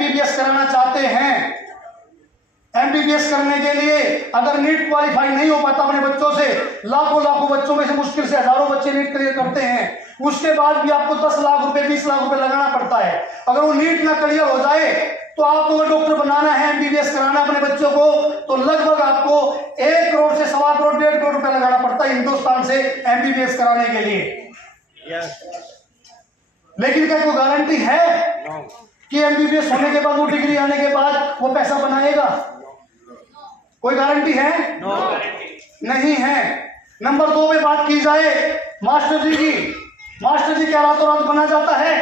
MBBS कराना चाहते हैं, एमबीबीएस करने के लिए अगर नीट क्वालिफाई नहीं हो पाता अपने बच्चों से, लाखों बच्चों में से मुश्किल से हजारों बच्चे नीट क्लियर करते हैं, उसके बाद भी आपको 10 लाख रुपए 20 लाख रुपए लगाना पड़ता है। अगर वो नीट ना क्लियर हो जाए तो आपको अगर डॉक्टर बनाना है, एमबीबीएस कराना अपने बच्चों को, तो लगभग आपको 1 करोड़ से 1.25 करोड़ 1.5 करोड़ रुपए लगाना पड़ता है हिंदुस्तान से एमबीबीएस कराने के लिए। लेकिन क्या कोई गारंटी है कि एमबीबीएस होने के बाद, वो डिग्री आने के बाद वो पैसा बनाएगा? कोई गारंटी है? नहीं है। नंबर 2 पे बात की जाए मास्टर जी की। मास्टर जी क्या रातों रात बना जाता है?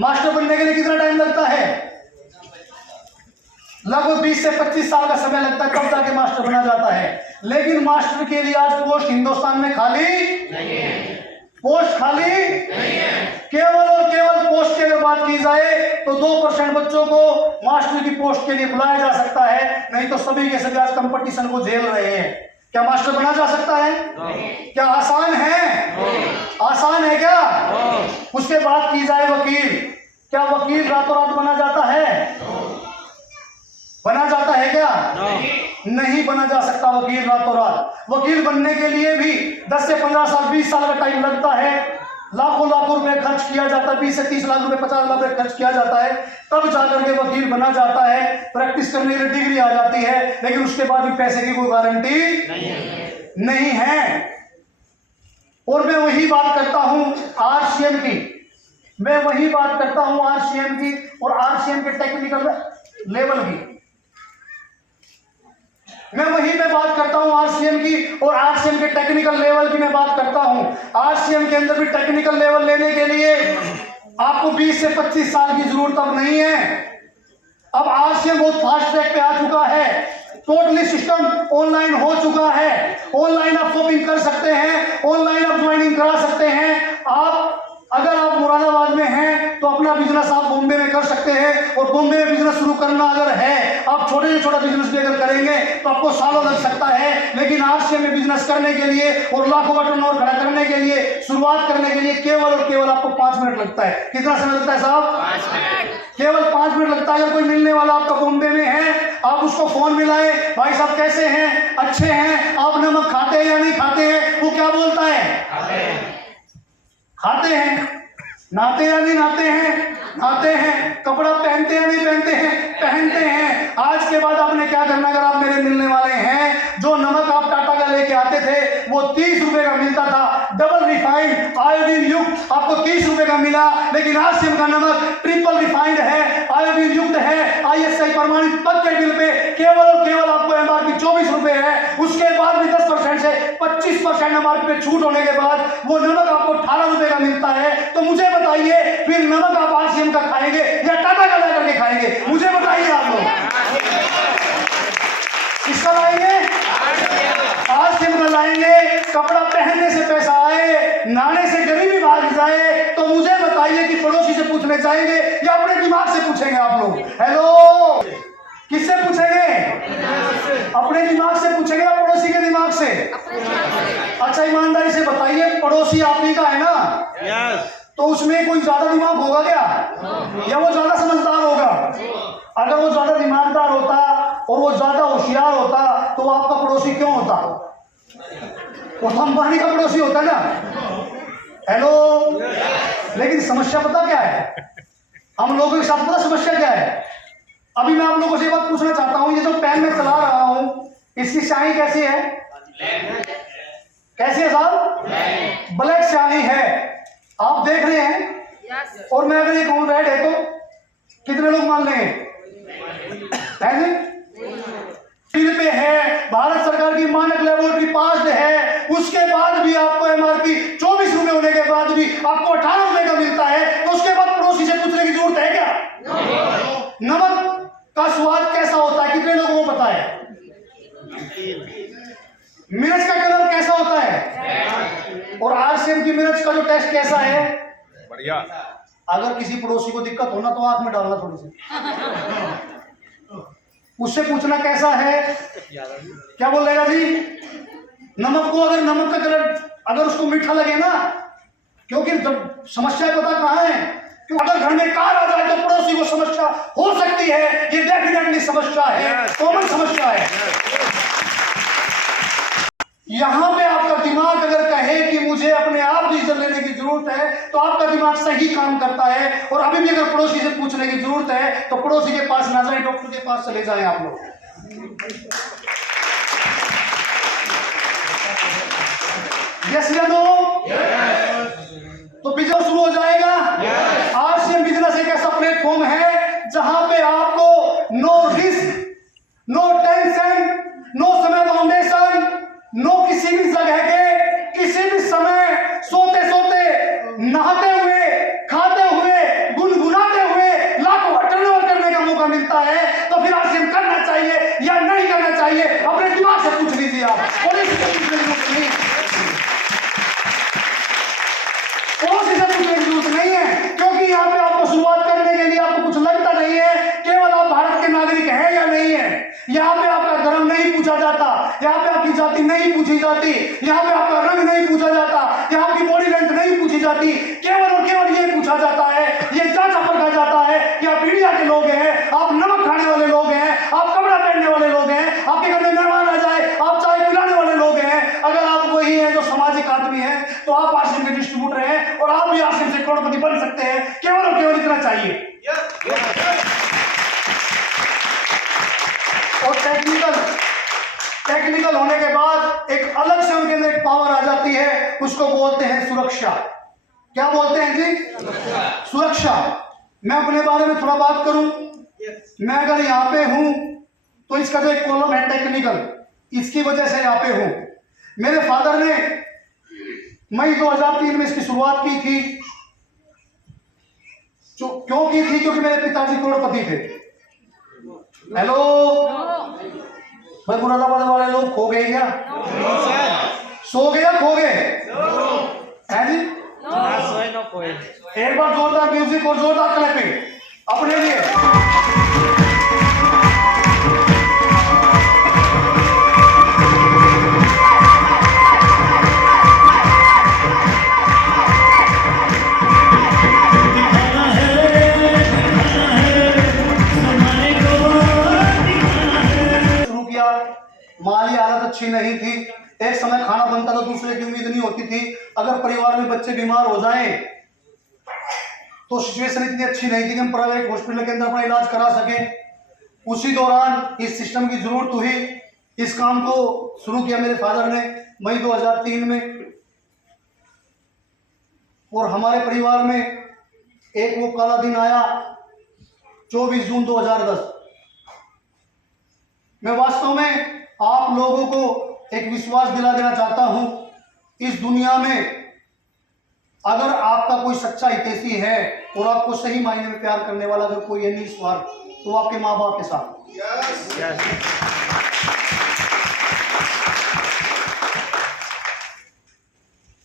मास्टर बनने के लिए कितना टाइम लगता है? लगभग 20 से 25 साल का समय लगता है, तब जाके मास्टर बना जाता है। लेकिन मास्टर के लिए आज पोस्ट हिंदुस्तान में खाली नहीं है। पोस्ट खाली नहीं है। केवल और केवल पोस्ट की अगर बात की जाए तो 2% बच्चों को मास्टर की पोस्ट के लिए बुलाया जा सकता है, नहीं तो सभी के सभी आज कंपटीशन को झेल रहे हैं। क्या मास्टर बना जा सकता है? क्या आसान है? आसान है क्या? उसके बाद की जाए वकील। क्या वकील रातों रात बना जाता है? बना जाता है क्या? नहीं बना जा सकता वकील रातों रात। वकील बनने के लिए भी 10 से 15 साल 20 साल का टाइम लगता है, लाखों रुपए खर्च किया जाता है, 20 से 30 लाख रुपए 50 लाख रुपए खर्च किया जाता है, तब जाकर के वकील बना जाता है। प्रैक्टिस करने के लिए डिग्री आ जाती है, लेकिन उसके बाद भी पैसे की कोई गारंटी नहीं है। और मैं वही बात करता हूं आरसीएम की, मैं वही बात करता हूं आरसीएम की और आरसीएम के टेक्निकल लेवल की। मैं वही पे बात करता हूं आरसीएम की और आरसीएम के टेक्निकल लेवल की मैं बात करता हूं। आरसीएम के अंदर भी टेक्निकल लेवल लेने के लिए आपको 20 से 25 साल की जरूरत अब नहीं है। अब आरसीएम बहुत फास्ट ट्रैक पे आ चुका है, टोटली सिस्टम ऑनलाइन हो चुका है। ऑनलाइन आप शॉपिंग कर सकते हैं, ऑनलाइन आप ज्वाइनिंग करा सकते हैं। आप अगर आप मुरादाबाद में हैं तो अपना बिजनेस आप बॉम्बे में कर सकते हैं, और बॉम्बे में बिजनेस शुरू करना अगर है, आप छोटे से छोटा बिजनेस भी अगर करेंगे तो आपको सालों लग सकता है। लेकिन आरसीएम में बिजनेस करने के लिए और लाखों का टर्नओवर खड़ा करने के लिए, शुरुआत करने के लिए केवल और केवल आपको 5 मिनट लगता है। कितना समय लगता है साहब? 5 मिनट। केवल 5 मिनट लगता है। अगर कोई मिलने वाला आपका बॉम्बे में है, आप उसको फोन मिलाए, भाई साहब कैसे हैं, अच्छे हैं, आप नमक खाते हैं या नहीं खाते हैं, वो क्या बोलता है? खाते हैं। नहाते या नहीं नहाते हैं? नहाते हैं। कपड़ा पहनते या नहीं पहनते हैं? पहनते हैं। आज के बाद आपने क्या करना, अगर आप मेरे मिलने वाले हैं, जो नमक आप टाटा का लेके आते थे वो 30 रुपए का मिलता था, डबल रिफाइंड आयोडीन युक्त आपको 30 रुपए का मिला। लेकिन आरसीएम का नमक ट्रिपल रिफाइंड है, आयोडीन युक्त है, आईएसआई प्रमाणित पक्के बिल पे केवल और केवल आपको एमआरपी 24 रुपए है। उसके बाद भी 10% से 25% एमआरपी पे छूट होने के बाद वो नमक आपको 18 रुपए का मिलता है। तो मुझे बताइए, फिर नमक आप आरसीएम का खाएंगे या टाटा का ला करके खाएंगे? मुझे बताइए आप लोग किसका लाएंगे? आरसीएम का लाएंगे। कपड़ा पहनने से पैसा आए, नहाने से गरीबी भाग जाए, तो मुझे बताइए कि पड़ोसी से पूछने जाएंगे या अपने दिमाग से पूछेंगे? आप लोग हेलो, किससे पूछेंगे? अपने दिमाग से पूछेंगे या पड़ोसी के दिमाग से? अच्छा ईमानदारी से बताइए, पड़ोसी आप ही का है ना? तो उसमें कोई ज्यादा दिमाग होगा क्या, या वो ज्यादा समझदार होगा? अगर वो ज्यादा दिमागदार होता और वो ज्यादा होशियार होता तो वो आपका पड़ोसी क्यों होता? वो तो अंबानी का पड़ोसी होता ना। हेलो, लेकिन समस्या पता क्या है? हम लोगों के साथ पता समस्या क्या है? अभी मैं आप लोगों से बात पूछना चाहता हूं, ये जो पेन में चला रहा हूं, इसकी स्याही कैसी है? कैसी है साहब? ब्लैक स्याही है, आप देख रहे हैं। और मैं अगर ये कहूं रेड है तो कितने लोग मान लेंगे? बिल पे है, भारत सरकार की मानक लेबोरेटरी पास है, उसके बाद भी आपको एमआरपी 24 रुपए होने के बाद भी आपको 18 रुपए का मिलता है। तो उसके बाद पड़ोसी से पूछने की जरूरत है क्या? नमक का स्वाद कैसा होता है कितने लोगों को पता है? मिर्च का कलर कैसा होता है? और आरसीएम की मिर्च का जो टेस्ट कैसा है? बढ़िया। अगर किसी पड़ोसी को दिक्कत होना तो आंख में डालना थोड़ी सी, उससे पूछना कैसा है, क्या बोलेगा जी? नमक को, अगर नमक का कलर अगर उसको मीठा लगे ना, क्योंकि जब समस्या पता कहां है, कि अगर घर में कार आ जाए तो पड़ोसी को समस्या हो समस्या है, कॉमन समस्या है। यहां पे आपका दिमाग अगर कहे कि मुझे अपने आप डिसीजन लेने की जरूरत है, तो आपका दिमाग सही काम करता है। और अभी भी अगर पड़ोसी से पूछने की जरूरत है तो पड़ोसी के पास ना जाए, डॉक्टर के पास चले जाएं आप लोग। यस या नो? तो बिजनेस शुरू हो जाएगा। आरसीएम बिजनेस एक ऐसा प्लेटफॉर्म है जहां पे आपको no risk, no tension, no समय फाउंडेशन, नो किसी भी जगह के किसी भी समय सोते सोते, नहाते हुए, खाते हुए, गुनगुनाते हुए लाखों का टर्नओवर करने का मौका मिलता है। तो फिर आरसीएम करना चाहिए या नहीं करना चाहिए, अपने दिमाग से पूछ लीजिए आप, पड़ोसी से पूछने की जरूरत नहीं, पड़ोसी से पूछने की जरूरत नहीं है। क्योंकि यहाँ पे आपको शुरुआत करने के लिए आपको कुछ लगता नहीं है, केवल आप भारत के नागरिक हैं या नहीं है। यहाँ पे आपका धर्म नहीं पूछा जाता, यहाँ पे आपकी जाति नहीं पूछी जाती, यहाँ पे आपका रंग नहीं पूछा जाता, यहाँ की बॉडी लेंथ नहीं पूछी जाती। केवल और केवल ये पूछा जाता है, ये जांचा परखा जाता है कि आप इंडिया के लोग हैं, आप नमक खाने वाले लोग हैं, आप कपड़ा पहनने वाले लोग हैं, आपके घर में मेहमान आ जाए आप चाय पिलाने वाले लोग हैं। अगर आप वही हैं जो सामाजिक आदमी हैं तो आप आरसीएम के डिस्ट्रीब्यूटर हैं और आप भी आरसीएम से करोड़पति बन सकते हैं। केवल और केवल इतना चाहिए। और टेक्निकल होने के बाद एक अलग से उनके अंदर एक पावर आ जाती है, उसको बोलते हैं सुरक्षा। क्या बोलते हैं जी? सुरक्षा। मैं अपने बारे में थोड़ा बात करूं, मैं अगर यहाँ पे हूं तो इसका जो एक कॉलम है टेक्निकल, इसकी वजह से यहाँ पे हूं। मेरे फादर ने मई 2003 में इसकी शुरुआत की थी। क्यों की थी? क्योंकि मेरे पिताजी करोड़पति थे। हेलो भाई, मुरादाबाद वाले लोग खो गए क्या? सो गए या खो गए हैं जी? एक बार जोरदार म्यूजिक और जोरदार क्लैपिंग अपने लिए। माली हालत अच्छी नहीं थी, एक समय खाना बनता था, दूसरे की उम्मीद नहीं होती थी। अगर परिवार में बच्चे बीमार हो जाएं तो सिचुएशन इतनी अच्छी नहीं थी कि हम प्राइवेट हॉस्पिटल के अंदर अपना इलाज करा सकें। उसी दौरान इस सिस्टम की जरूरत हुई, इस काम को शुरू किया मेरे फादर ने मई 2003 में। और हमारे परिवार में एक वो काला दिन आया 24 जून 2010। मैं वास्तव में आप लोगों को एक विश्वास दिला देना चाहता हूं, इस दुनिया में अगर आपका कोई सच्चा हितैषी है और आपको सही मायने में प्यार करने वाला अगर कोई है निस्वार्थ, तो आपके माँ बाप के साथ।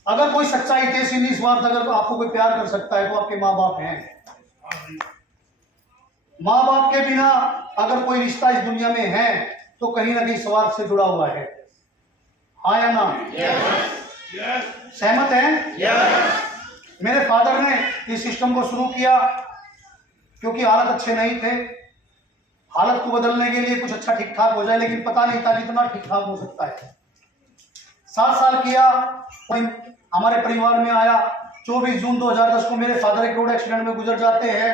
अगर कोई सच्चा हितैषी निस्वार्थ अगर आपको कोई प्यार कर सकता है तो आपके माँ बाप हैं। माँ बाप के बिना अगर कोई रिश्ता इस दुनिया में है तो कहीं ना कहीं स्वार्थ से जुड़ा हुआ है। हाँ या ना? सहमत हैं? मेरे फादर ने इस सिस्टम को शुरू किया क्योंकि हालत अच्छे नहीं थे। हालत को बदलने के लिए कुछ अच्छा ठीक ठाक हो जाए, लेकिन पता नहीं था कितना ठीक ठाक हो सकता है। 7 साल किया, हमारे परिवार में आया। 24 जून 2010 को मेरे फादर एक रोड एक्सीडेंट में गुजर जाते हैं।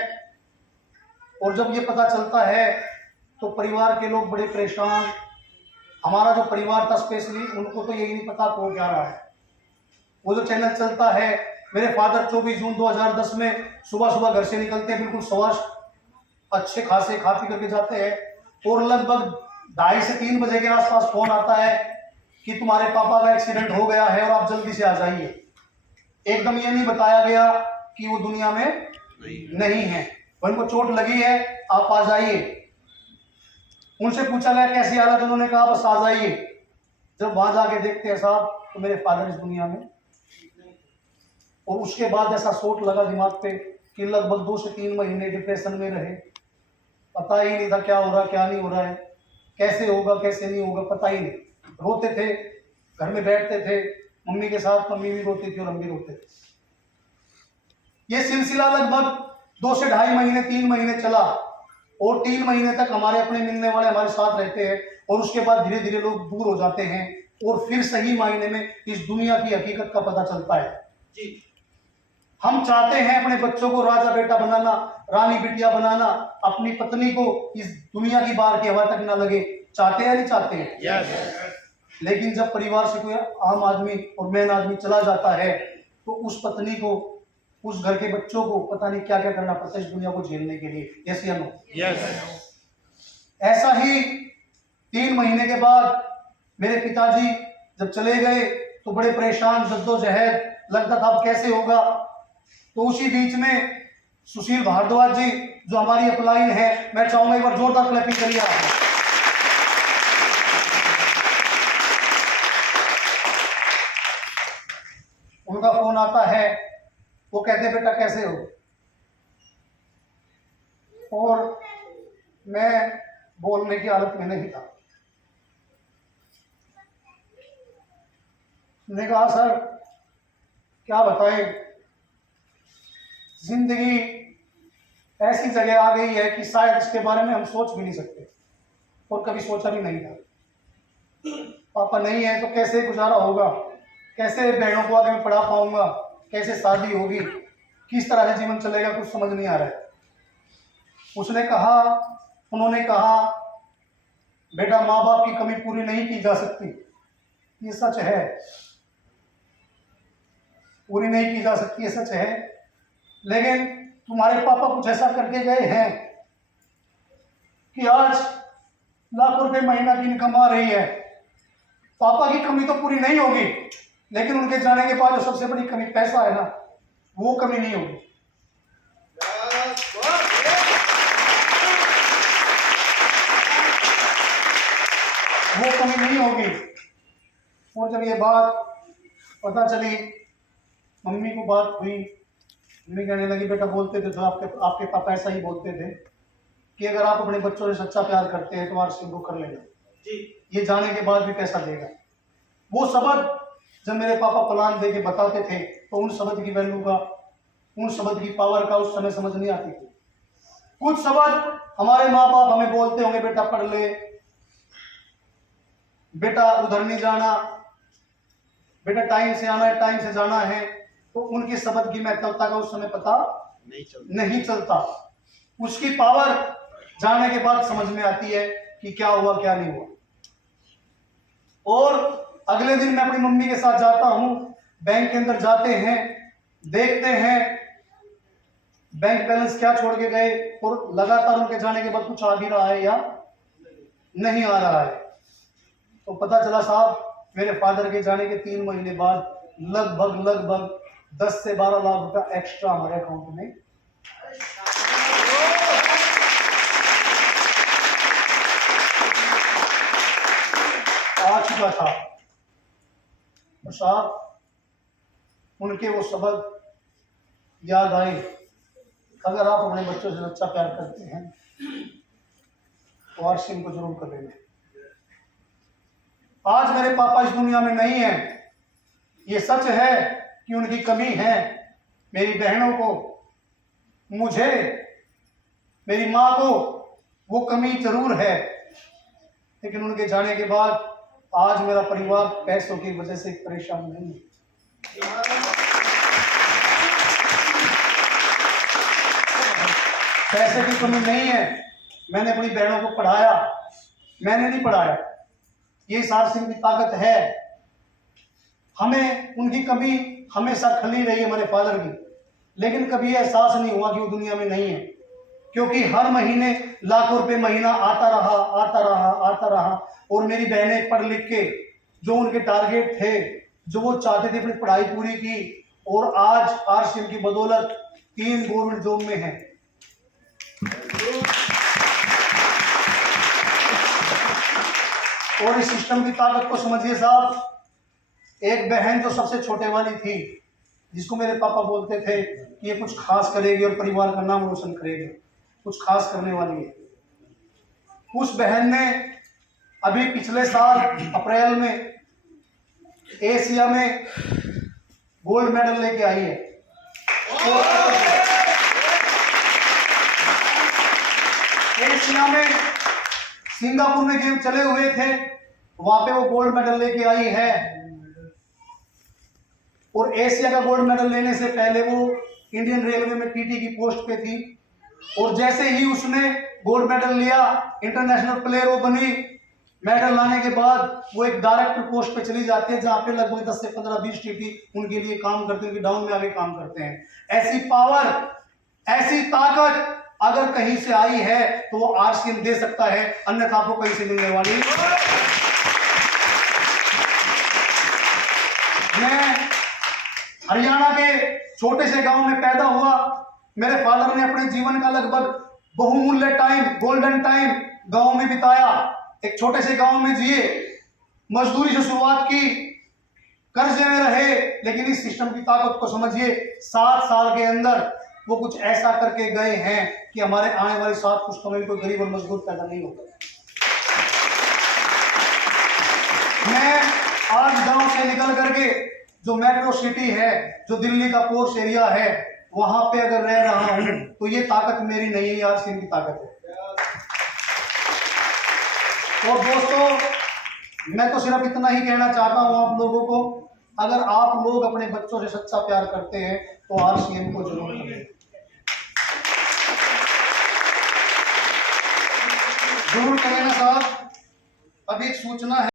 और जब ये पता चलता है तो परिवार के लोग बड़े परेशान। हमारा जो परिवार था स्पेशली, उनको तो यही नहीं पता हो क्या रहा है। वो जो चैनल चलता है, मेरे फादर 24 जून 2010 में सुबह सुबह घर से निकलते हैं, बिल्कुल स्वस्थ, अच्छे खासे खा पी करके जाते हैं। और लगभग 2:30 से 3 बजे के आसपास फोन आता है कि तुम्हारे पापा का एक्सीडेंट हो गया है और आप जल्दी से आ जाइए। एकदम ये नहीं बताया गया कि वो दुनिया में नहीं है, उनको चोट लगी है, आप आ जाइए। उनसे पूछा गया कैसी हालत, उन्होंने कहा बस आ जाइए। जब वहां जाके देखते हैं साहब तो मेरे फादर इस दुनिया में। और उसके बाद ऐसा चोट लगा दिमाग पे कि लगभग 2 से 3 महीने डिप्रेशन में रहे। पता ही नहीं था क्या हो रहा क्या नहीं हो रहा है, कैसे होगा कैसे नहीं होगा, पता ही नहीं। रोते थे, घर में बैठते थे मम्मी के साथ, मम्मी भी रोती थी और हम भी रोते थे। ये सिलसिला लगभग 2 से 2.5 महीने 3 महीने चला। और 3 महीने तक हमारे अपने मिलने वाले हमारे साथ रहते हैं, और उसके बाद धीरे धीरे लोग दूर हो जाते हैं, और फिर सही मायने में इस दुनिया की हकीकत का पता चलता है जी। हम चाहते हैं अपने बच्चों को राजा बेटा बनाना, रानी बिटिया बनाना, अपनी पत्नी को इस दुनिया की बाहर की हवा तक ना लगे, चाहते हैं नहीं चाहते हैं? yes. लेकिन जब परिवार से कोई आम आदमी और मेन आदमी चला जाता है तो उस पत्नी को, उस घर के बच्चों को पता नहीं क्या क्या करना पड़ता है इस दुनिया को झेलने के लिए। यस या नो? यस। ऐसा ही 3 महीने के बाद मेरे पिताजी जब चले गए तो बड़े परेशान, जद्दोजहद, लगता था अब कैसे होगा। तो उसी बीच में सुशील भारद्वाज जी जो हमारी अपलाइन है, मैं चाहूंगा एक बार जोरदार क्लैपिंग करिए आप। उनका फोन आता है, वो कहते बेटा कैसे हो, और मैं बोलने की हालत में नहीं था। मैंने कहा सर क्या बताएं, जिंदगी ऐसी जगह आ गई है कि शायद इसके बारे में हम सोच भी नहीं सकते, और कभी सोचा भी नहीं था। पापा नहीं है तो कैसे गुजारा होगा, कैसे बहनों को आगे मैं पढ़ा पाऊंगा, कैसे शादी होगी, किस तरह से जीवन चलेगा, कुछ समझ नहीं आ रहा है। उन्होंने कहा बेटा माँ बाप की कमी पूरी नहीं की जा सकती, ये सच है, पूरी नहीं की जा सकती, ये सच है, लेकिन तुम्हारे पापा कुछ ऐसा करके गए हैं कि आज लाखों रुपए महीना की इनकम आ रही है। पापा की कमी तो पूरी नहीं होगी, लेकिन उनके जाने के बाद जो सबसे बड़ी कमी पैसा है ना, वो कमी नहीं होगी। वो कमी नहीं होगी। और जब ये बात पता चली, मम्मी को बात हुई, मम्मी कहने लगी बेटा बोलते थे तो आपके पापा ऐसा ही बोलते थे कि अगर आप अपने बच्चों से सच्चा प्यार करते हैं तो आरसीएम को कर लेना जी, ये जाने के बाद भी पैसा देगा। वो शब्द जब मेरे पापा प्लान दे के बताते थे तो उन शब्द की वैल्यू का, उन शब्द की पावर का उस समय समझ नहीं आती थी। कुछ शब्द हमारे माँ बाप हमें बोलते होंगे बेटा पढ़ ले, बेटा उधर नहीं जाना, बेटा टाइम से आना है, टाइम से जाना है, तो उनके शब्द की महत्वता का उस समय पता नहीं चलता। उसकी पावर जाने के बाद समझ में आती है कि क्या हुआ क्या नहीं हुआ। और अगले दिन मैं अपनी मम्मी के साथ जाता हूं, बैंक के अंदर जाते हैं, देखते हैं बैंक बैलेंस क्या छोड़ के गए, और लगातार उनके जाने के बाद कुछ आ भी रहा है या नहीं आ रहा है। तो पता चला साहब मेरे फादर के जाने के 3 महीने बाद लगभग 10 से 12 लाख रुपया एक्स्ट्रा हमारे अकाउंट में आ चुका था। और साहब उनके वो शब्द याद आए, अगर आप अपने बच्चों से अच्छा प्यार करते हैं तो आरसीएम को जरूर कर लेना। आज मेरे पापा इस दुनिया में नहीं है, ये सच है कि उनकी कमी है। मेरी बहनों को, मुझे, मेरी माँ को वो कमी जरूर है, लेकिन उनके जाने के बाद आज मेरा परिवार पैसों की वजह से परेशान नहीं है। पैसे की कमी नहीं है। मैंने अपनी बहनों को पढ़ाया, मैंने नहीं पढ़ाया, ये आरसीएम की ताकत है। हमें उनकी कमी हमेशा खली रही है हमारे फादर की, लेकिन कभी एहसास नहीं हुआ कि वो दुनिया में नहीं है, क्योंकि हर महीने लाखों रुपए महीना आता रहा। और मेरी बहनें पढ़ लिख के जो उनके टारगेट थे, जो वो चाहते थे अपनी पढ़ाई पूरी की, और आज आरसीएम की बदौलत 3 गवर्नमेंट जॉब में है। और इस सिस्टम की ताकत को समझिए साहब। एक बहन जो सबसे छोटे वाली थी, जिसको मेरे पापा बोलते थे कि ये कुछ खास करेगी और परिवार का नाम रोशन करेगी, कुछ खास करने वाली है, उस बहन ने अभी पिछले साल अप्रैल में एशिया में गोल्ड मेडल लेके आई है। एशिया में सिंगापुर में गेम चले हुए थे, वहां पे वो गोल्ड मेडल लेके आई है। और एशिया का गोल्ड मेडल लेने से पहले वो इंडियन रेलवे में टीटी की पोस्ट पे थी। और जैसे ही उसने गोल्ड मेडल लिया, इंटरनेशनल प्लेयर वो बनी। मेडल लाने के बाद वो एक डायरेक्टर पोस्ट पे चली जाती है, जहां पे लगभग 10 से 15-20 टीटी उनके लिए काम करते हैं, डाउन में आगे काम करते हैं। ऐसी पावर, ऐसी ताकत अगर कहीं से आई है तो वो आरसीएम दे सकता है, अन्यथा आपको कहीं से मिलने वाली। मैं हरियाणा के छोटे से गांव में पैदा हुआ। मेरे फादर ने अपने जीवन का लगभग बहुमूल्य टाइम, गोल्डन टाइम गांव में बिताया। एक छोटे से गांव में जिए, मजदूरी से शुरुआत की, कर्जे में रहे, लेकिन इस सिस्टम की ताकत को समझिए। 7 साल के अंदर वो कुछ ऐसा करके गए हैं कि हमारे आने वाली 7 पुश्तों में कोई गरीब और मजदूर पैदा नहीं होगा। मैं आज गांव से निकल करके जो मेट्रो सिटी है, जो दिल्ली का पोर्स एरिया है, वहां पे अगर रह रहा हूं तो ये ताकत मेरी नहीं है, आरसीएम की ताकत है। और दोस्तों, मैं तो सिर्फ इतना ही कहना चाहता हूं आप लोगों को, अगर आप लोग अपने बच्चों से सच्चा प्यार करते हैं तो आरसीएम को जरूर करें, जरूर करें ना साहब। अब एक सूचना है।